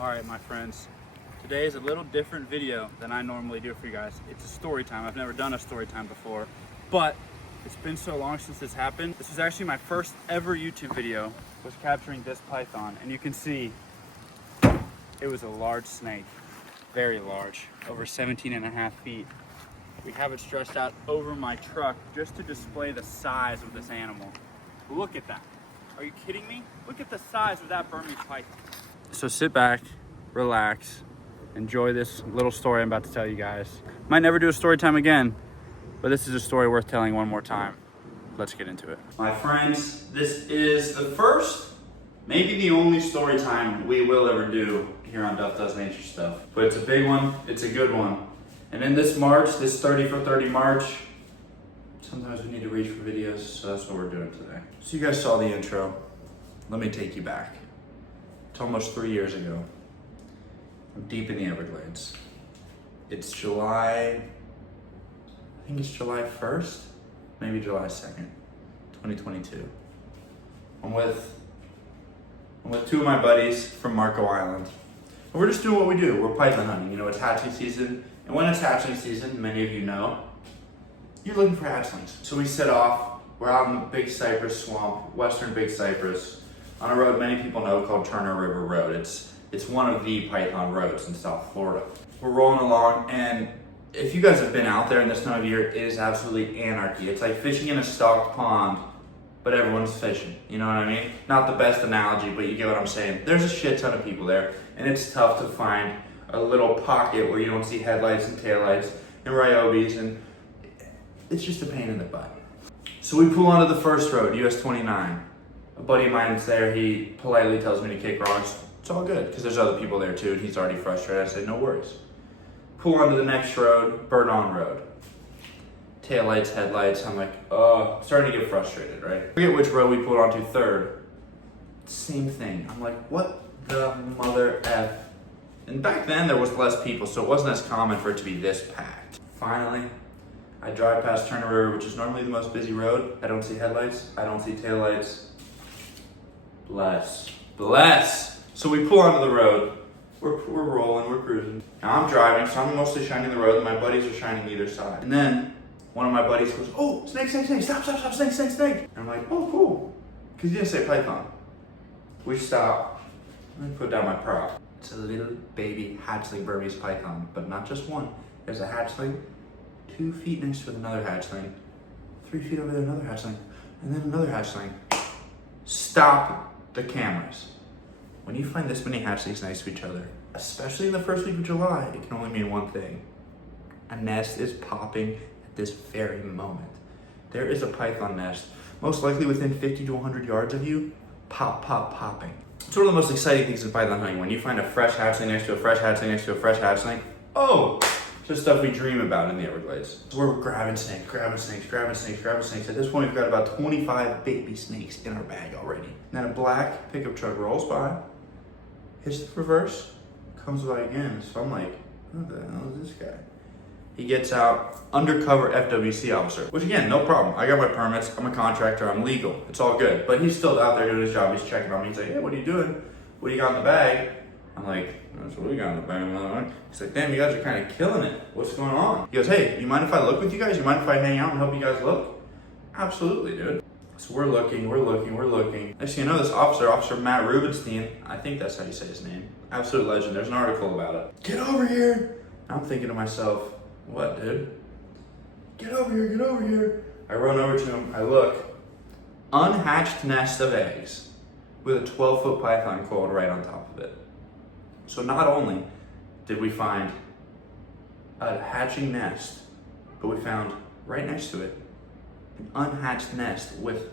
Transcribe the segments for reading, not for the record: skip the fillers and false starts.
All right, my friends, today is a little different video than I normally do for you guys. It's a story time. I've never done a story time before, but it's been so long since this happened. This was actually my first ever YouTube video, was capturing this python, and you can see it was a large snake, very large, over 17.5 feet. We have it stretched out over my truck just to display the size of this animal. Look at that. Are you kidding me? Look at the size of that Burmese python. So sit back, relax, enjoy this little story I'm about to tell you guys. Might never do a story time again, but this is a story worth telling one more time. Let's get into it. My friends, this is the first, maybe the only story time we will ever do here on Duff Does Nature Stuff. But it's a big one, it's a good one. And in this March, this 30 for 30 March, sometimes we need to reach for videos, so that's what we're doing today. So you guys saw the intro. Let me take you back. It's almost 3 years ago. I'm deep in the Everglades. It's July, I think it's July 1st, maybe July 2nd, 2022. I'm with two of my buddies from Marco Island. And we're just doing what we do. We're python hunting. You know, it's hatching season. And when it's hatching season, many of you know, you're looking for hatchlings. So we set off. We're out in the Big Cypress Swamp, western Big Cypress, on a road many people know called Turner River Road. It's one of the python roads in South Florida. We're rolling along, and if you guys have been out there in this time of year, it is absolutely anarchy. It's like fishing in a stocked pond, but everyone's fishing. You know what I mean? Not the best analogy, but you get what I'm saying. There's a shit ton of people there, and it's tough to find a little pocket where you don't see headlights and taillights and ryobies, and it's just a pain in the butt. So we pull onto the first road, US 29. A buddy of mine is there, he politely tells me to kick rocks. It's all good, because there's other people there too, and he's already frustrated. I say, no worries. Pull onto the next road, Burn-On Road. Taillights, headlights, I'm like, starting to get frustrated, right? I forget which road we pulled onto third. Same thing. I'm like, what the mother F? And back then there was less people, so it wasn't as common for it to be this packed. Finally, I drive past Turner River, which is normally the most busy road. I don't see headlights, I don't see taillights. Bless. So we pull onto the road. We're rolling, we're cruising. Now I'm driving, so I'm mostly shining the road, and my buddies are shining either side. And then one of my buddies goes, oh, snake, stop, snake. And I'm like, oh, cool. Because you didn't say python. We stop. Let me put down my prop. It's a little baby hatchling Burmese python, but not just one. There's a hatchling 2 feet next to another hatchling, 3 feet over there, another hatchling, and then another hatchling. Stop the cameras. When you find this many hatchlings next to each other, especially in the first week of July, it can only mean one thing. A nest is popping at this very moment. There is a python nest, most likely within 50 to 100 yards of you, popping. It's one of the most exciting things in python hunting, when you find a fresh hatchling next to a fresh hatchling next to a fresh hatchling. Oh, it's just stuff we dream about in the Everglades. So we're grabbing snakes. At this point, we've got about 25 baby snakes in our bag already. And then a black pickup truck rolls by, hits the reverse, comes by again. So I'm like, who the hell is this guy? He gets out, undercover FWC officer, which again, no problem. I got my permits, I'm a contractor, I'm legal. It's all good. But he's still out there doing his job, he's checking on me. He's like, hey, what are you doing? What do you got in the bag? I'm like, that's what we got in the bag. He's like, damn, you guys are kind of killing it. What's going on? He goes, hey, you mind if I look with you guys? You mind if I hang out and help you guys look? Absolutely, dude. So we're looking. Next thing you know, this officer, Officer Matt Rubenstein, I think that's how you say his name. Absolute legend. There's an article about it. Get over here. I'm thinking to myself, what, dude? Get over here. I run over to him. I look. Unhatched nest of eggs with a 12-foot python coiled right on top of it. So not only did we find a hatching nest, but we found right next to it an unhatched nest with,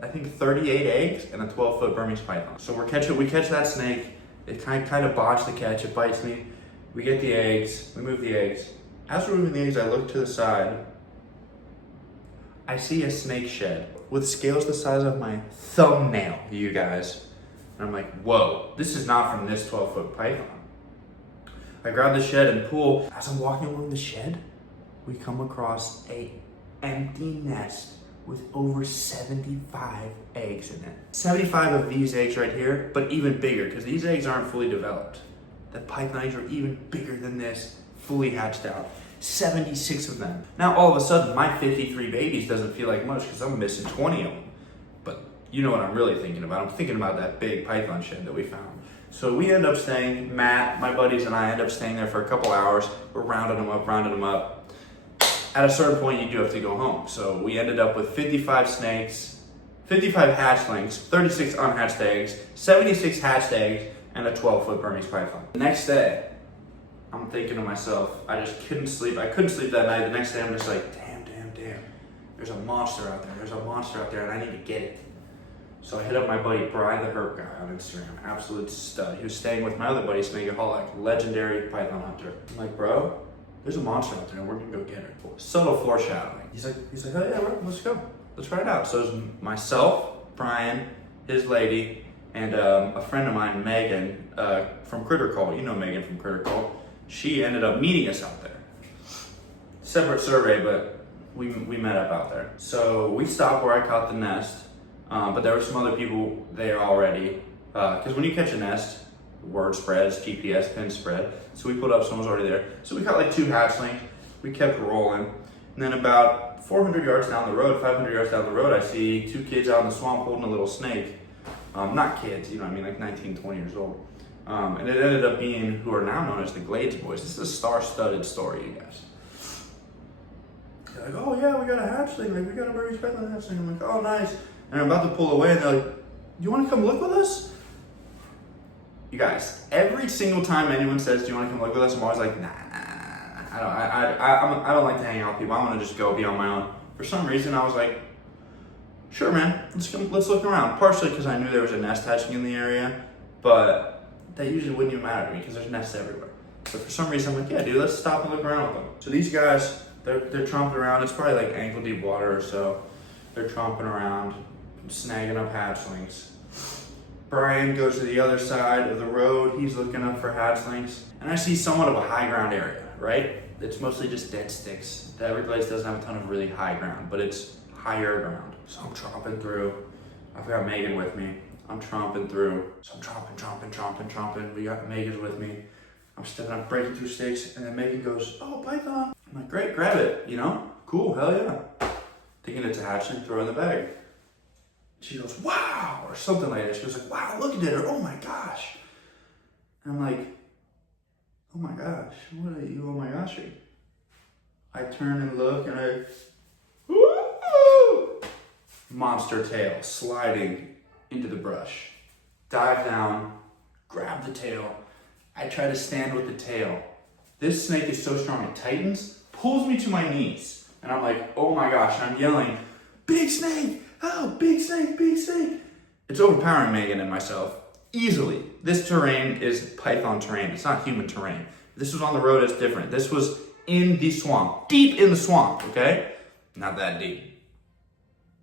I think, 38 eggs and a 12-foot Burmese python. So we catch that snake. It kind of botched the catch. It bites me. We get the eggs. We move the eggs. As we're moving the eggs, I look to the side. I see a snake shed with scales the size of my thumbnail, you guys. And I'm like, whoa, this is not from this 12-foot python. I grab the shed and pull. As I'm walking along the shed, we come across a empty nest with over 75 eggs in it. 75 of these eggs right here, but even bigger, because these eggs aren't fully developed. that python eggs were even bigger than this, fully hatched out. 76 of them. Now all of a sudden, my 53 babies doesn't feel like much because I'm missing 20 of them. But you know what I'm really thinking about. I'm thinking about that big python shed that we found. So we end up staying, Matt, my buddies and I end up staying there for a couple hours. We're rounding them up. At a certain point, you do have to go home. So we ended up with 55 snakes, 55 hatchlings, 36 unhatched eggs, 76 hatched eggs, and a 12-foot Burmese python. The next day, I'm thinking to myself, I just couldn't sleep. I couldn't sleep that night. The next day, I'm just like, damn. There's a monster out there, and I need to get it. So I hit up my buddy, Brian the Herp guy on Instagram, absolute stud. He was staying with my other buddy, Snake Holic, legendary python hunter. I'm like, bro, there's a monster out there, and we're gonna go get her. Subtle foreshadowing. He's like, oh yeah, bro, let's go. Let's try it out. So it was myself, Brian, his lady, and a friend of mine, Megan, from Critter Call. You know Megan from Critter Call. She ended up meeting us out there. Separate survey, but we met up out there. So we stopped where I caught the nest, but there were some other people there already. Because when you catch a nest, word spreads, GPS pin spread. So we put up, someone was already there. So we caught like 2 hatchlings. We kept rolling. And then about 400 yards down the road, 500 yards down the road, I see 2 kids out in the swamp holding a little snake. Not kids, you know what I mean, like 19, 20 years old. And it ended up being who are now known as the Glades Boys. This is a star-studded story, you guys. They're like, oh yeah, we got a hatchling, like we got a Burmese python hatchling. I'm like, oh nice. And I'm about to pull away and they're like, you wanna come look with us? You guys, every single time anyone says, do you wanna come look with us? I'm always like, nah. I don't like to hang out with people. I wanna just go be on my own. For some reason, I was like, sure man, let's look around. Partially because I knew there was a nest hatching in the area, but that usually wouldn't even matter to me because there's nests everywhere. But for some reason, I'm like, yeah dude, let's stop and look around with them. So these guys, they're tromping around. It's probably like ankle deep water or so. They're tromping around, snagging up hatchlings. Brian goes to the other side of the road. He's looking up for hatchlings. And I see somewhat of a high ground area, right? It's mostly just dead sticks. Every place doesn't have a ton of really high ground, but it's higher ground. So I'm tromping through. I've got Megan with me. I'm tromping through. So I'm tromping. We got Megan's with me. I'm stepping up, breaking through sticks, and then Megan goes, oh, python. I'm like, great, grab it, you know? Cool, hell yeah. Thinking it's a hatchling, throw it in the bag. She goes, wow, or something like that. She goes like, wow, look at it, or oh my gosh. And I'm like, oh my gosh, what are you, oh my gosh. I turn and look and woo! Monster tail sliding into the brush. Dive down, grab the tail. I try to stand with the tail. This snake is so strong, it tightens, pulls me to my knees. And I'm like, oh my gosh, and I'm yelling, big snake, oh, big snake, big snake. It's overpowering Megan and myself, easily. This terrain is python terrain, it's not human terrain. This was on the road, it's different. This was in the swamp, deep in the swamp, okay? Not that deep.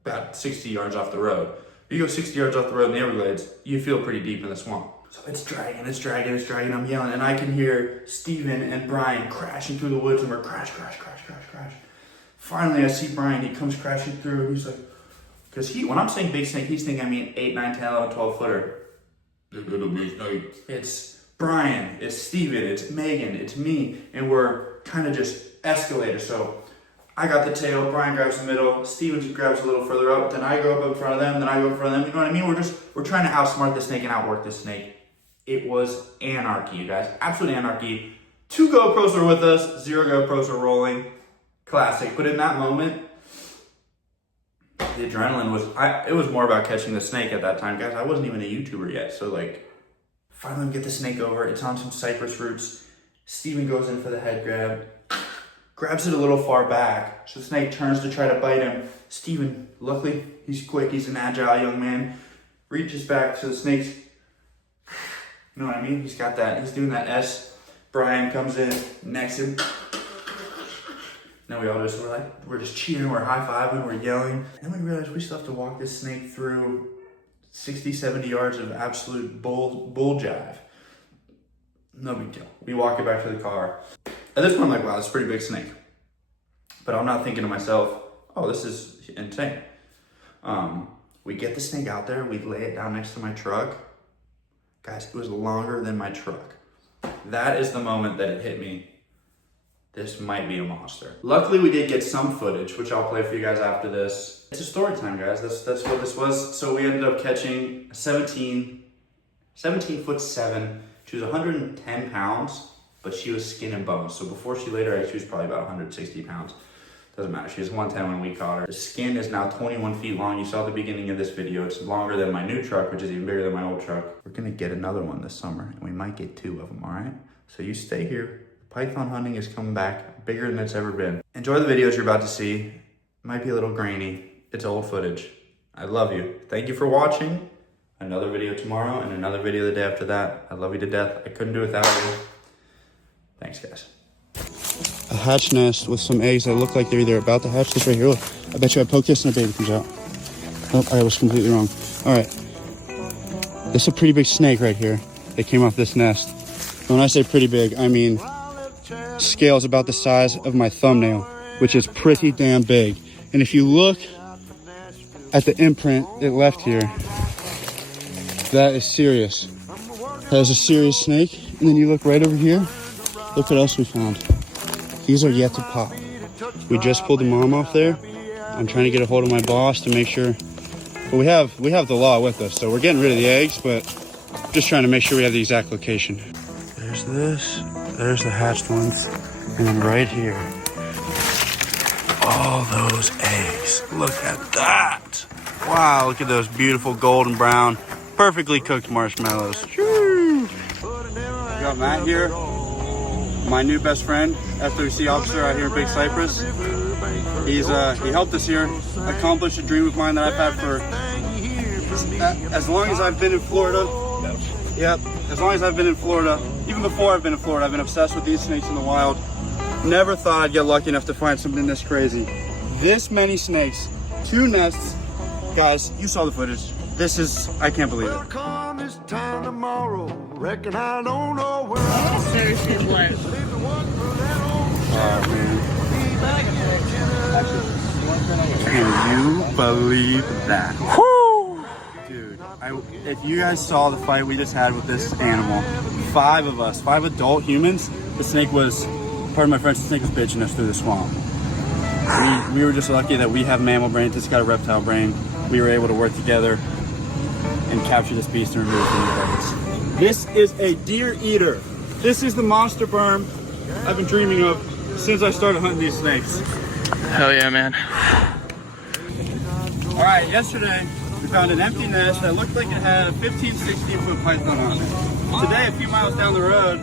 About 60 yards off the road. If you go 60 yards off the road in the Everglades, you feel pretty deep in the swamp. So it's dragging, I'm yelling, and I can hear Steven and Brian crashing through the woods, and we're crash. Finally, I see Brian, he comes crashing through, he's like, because when I'm saying big snake, he's thinking I mean 8, 9, 10, 11, 12 footer. It's Brian, it's Steven, it's Megan, it's me, and we're kind of just escalated. So I got the tail, Brian grabs the middle, Steven grabs a little further up, then I go up in front of them, then I go in front of them, you know what I mean? We're trying to outsmart the snake and outwork the snake. It was anarchy, you guys, absolute anarchy. 2 GoPros were with us, 0 GoPros were rolling, classic. But in that moment, the adrenaline was, it was more about catching the snake at that time, guys. I wasn't even a YouTuber yet, so like, finally get the snake over, it's on some cypress roots. Steven goes in for the head grab, grabs it a little far back, so the snake turns to try to bite him. Steven, luckily, he's quick, he's an agile young man, reaches back so the snake's, you know what I mean? He's got that, he's doing that S. Brian comes in, necks him. Now we're just cheering, we're high-fiving, we're yelling. And we realize we still have to walk this snake through 60, 70 yards of absolute bull jive. No big deal. We walk it back to the car. At this point, I'm like, wow, that's a pretty big snake. But I'm not thinking to myself, oh, this is insane. We get the snake out there, we lay it down next to my truck. Guys, it was longer than my truck. that is the moment that it hit me. This might be a monster. Luckily, we did get some footage, which I'll play for you guys after this. It's a story time, guys. That's what this was. So we ended up catching a 17 foot 7. She was 110 pounds, but she was skin and bones. So before she laid her eggs, she was probably about 160 pounds. Doesn't matter. She was 110 when we caught her. The skin is now 21 feet long. You saw the beginning of this video. It's longer than my new truck, which is even bigger than my old truck. We're gonna get another one this summer, and we might get 2 of them, all right? So you stay here. Python hunting is coming back bigger than it's ever been. Enjoy the videos you're about to see. It might be a little grainy. It's old footage. I love you. Thank you for watching. Another video tomorrow and another video the day after that. I love you to death. I couldn't do it without you. Thanks, guys. A hatch nest with some eggs that look like they're either about to hatch. This right here, look. I bet you I poke this and a baby comes out. Oh, I was completely wrong. All right. This is a pretty big snake right here. They came off this nest. When I say pretty big, I mean scales about the size of my thumbnail, which is pretty damn big. And if you look at the imprint it left here, that is serious. That is a serious snake. And then you look right over here, look what else we found. These are yet to pop. We just pulled the mom off there. I'm trying to get a hold of my boss to make sure, but we have the law with us, so we're getting rid of the eggs, but just trying to make sure we have the exact location. There's this, there's the hatched ones, and then right here, all those eggs. Look at that. Wow, look at those beautiful golden brown, perfectly cooked marshmallows. We got Matt here, my new best friend, FWC officer out here in Big Cypress. He helped us here accomplish a dream of mine that I've had for as long as I've been in Florida. Yep, as long as I've been in Florida. Even before I've been in Florida, I've been obsessed with these snakes in the wild. Never thought I'd get lucky enough to find something this crazy. This many snakes, 2 nests. Guys, you saw the footage. This is, I can't believe it. Oh, man. Can you believe that? Woo! Dude, if you guys saw the fight we just had with this animal, 5 of us, 5 adult humans, the snake was, pardon my French, the snake was bitching us through the swamp. We were just lucky that we have mammal brain, this got a reptile brain. We were able to work together and capture this beast and remove it from the carcass. This is a deer eater. This is the monster berm I've been dreaming of since I started hunting these snakes. Hell yeah, man. All right, yesterday we found an empty nest that looked like it had a 15, 16 foot python on it. Today, a few miles down the road,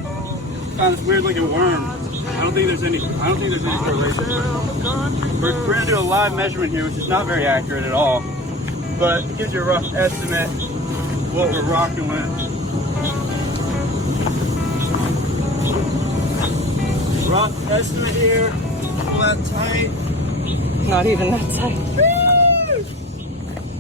found this weird looking worm. I don't think there's any correlation. We're gonna do a live measurement here, which is not very accurate at all, but it gives you a rough estimate of what we're rocking with. Rough estimate here, flat tight. Not even that tight.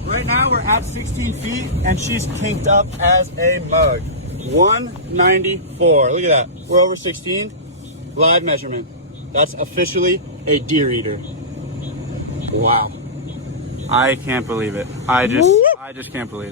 Right now we're at 16 feet and she's kinked up as a mug. 194, look at that. We're over 16, live measurement. That's officially a deer eater. Wow. I can't believe it. I just can't believe it.